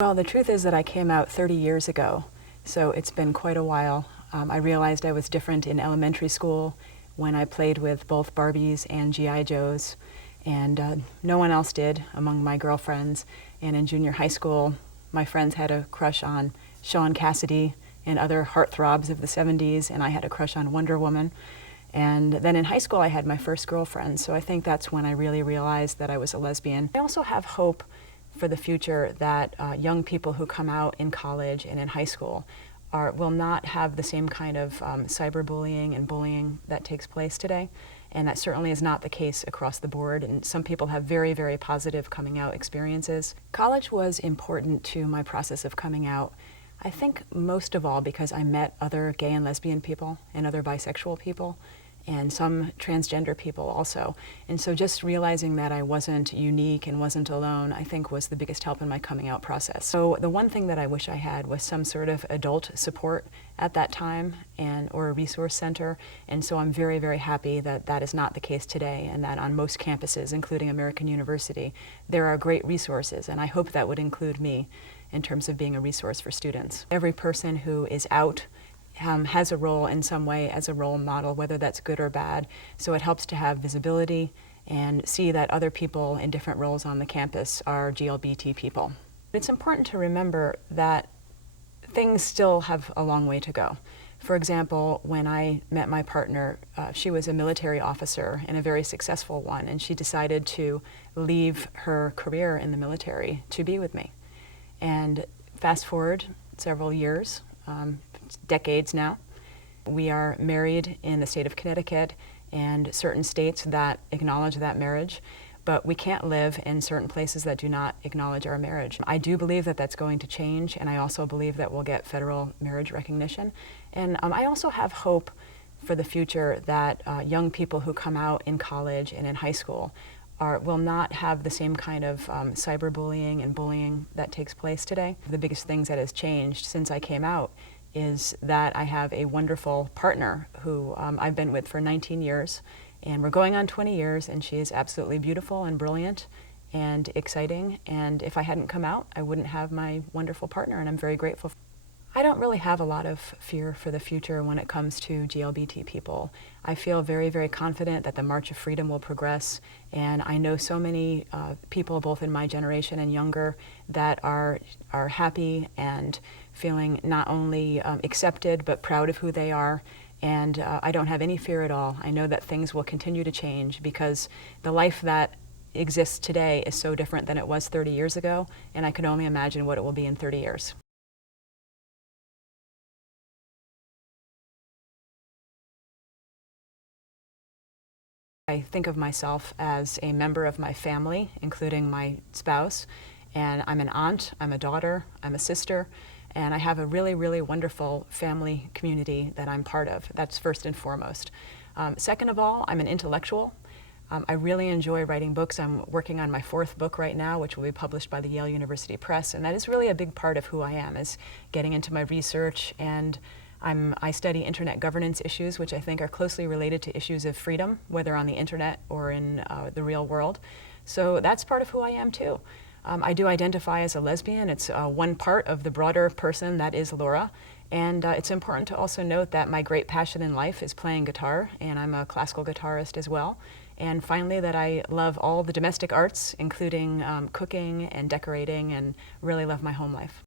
Well, the truth is that I came out 30 years ago, so it's been quite a while. I realized I was different in elementary school when I played with both Barbies and G.I. Joes, and no one else did among my girlfriends. And in junior high school, my friends had a crush on Sean Cassidy and other heartthrobs of the 70s, and I had a crush on Wonder Woman. And then in high school, I had my first girlfriend, so I think that's when I really realized that I was a lesbian. I also have hope for the future that young people who come out in college and in high school will not have the same kind of cyberbullying and bullying that takes place today. And that certainly is not the case across the board. And some people have very, very positive coming out experiences. College was important to my process of coming out. I think most of all because I met other gay and lesbian people and other bisexual people and some transgender people also. And so just realizing that I wasn't unique and wasn't alone, I think was the biggest help in my coming out process. So the one thing that I wish I had was some sort of adult support at that time or a resource center. And so I'm very, very happy that that is not the case today, and that on most campuses, including American University, there are great resources, and I hope that would include me in terms of being a resource for students. Every person who is out has a role in some way as a role model, whether that's good or bad. So it helps to have visibility and see that other people in different roles on the campus are GLBT people. It's important to remember that things still have a long way to go. For example, when I met my partner, she was a military officer and a very successful one, and she decided to leave her career in the military to be with me. And fast forward several years, decades now, we are married in the state of Connecticut and certain states that acknowledge that marriage, but we can't live in certain places that do not acknowledge our marriage. I do believe that that's going to change, and I also believe that we'll get federal marriage recognition. And I also have hope for the future that young people who come out in college and in high school will not have the same kind of cyberbullying and bullying that takes place today. The biggest things that has changed since I came out is that I have a wonderful partner who I've been with for 19 years, and we're going on 20 years, and she is absolutely beautiful and brilliant and exciting, and if I hadn't come out, I wouldn't have my wonderful partner, and I'm very grateful. I don't really have a lot of fear for the future when it comes to GLBT people. I feel very, very confident that the March of Freedom will progress, and I know so many people, both in my generation and younger, that are happy and feeling not only accepted but proud of who they are. And I don't have any fear at all. I know that things will continue to change because the life that exists today is so different than it was 30 years ago, and I can only imagine what it will be in 30 years. I think of myself as a member of my family, including my spouse, and I'm an aunt, I'm a daughter, I'm a sister, and I have a really, really wonderful family community that I'm part of. That's first and foremost. Second of all, I'm an intellectual. I really enjoy writing books. I'm working on my 4th book right now, which will be published by the Yale University Press, and that is really a big part of who I am, is getting into my research, and I study internet governance issues, which I think are closely related to issues of freedom, whether on the internet or in the real world. So that's part of who I am too. I do identify as a lesbian. It's one part of the broader person that is Laura. And it's important to also note that my great passion in life is playing guitar, and I'm a classical guitarist as well. And finally, that I love all the domestic arts, including cooking and decorating, and really love my home life.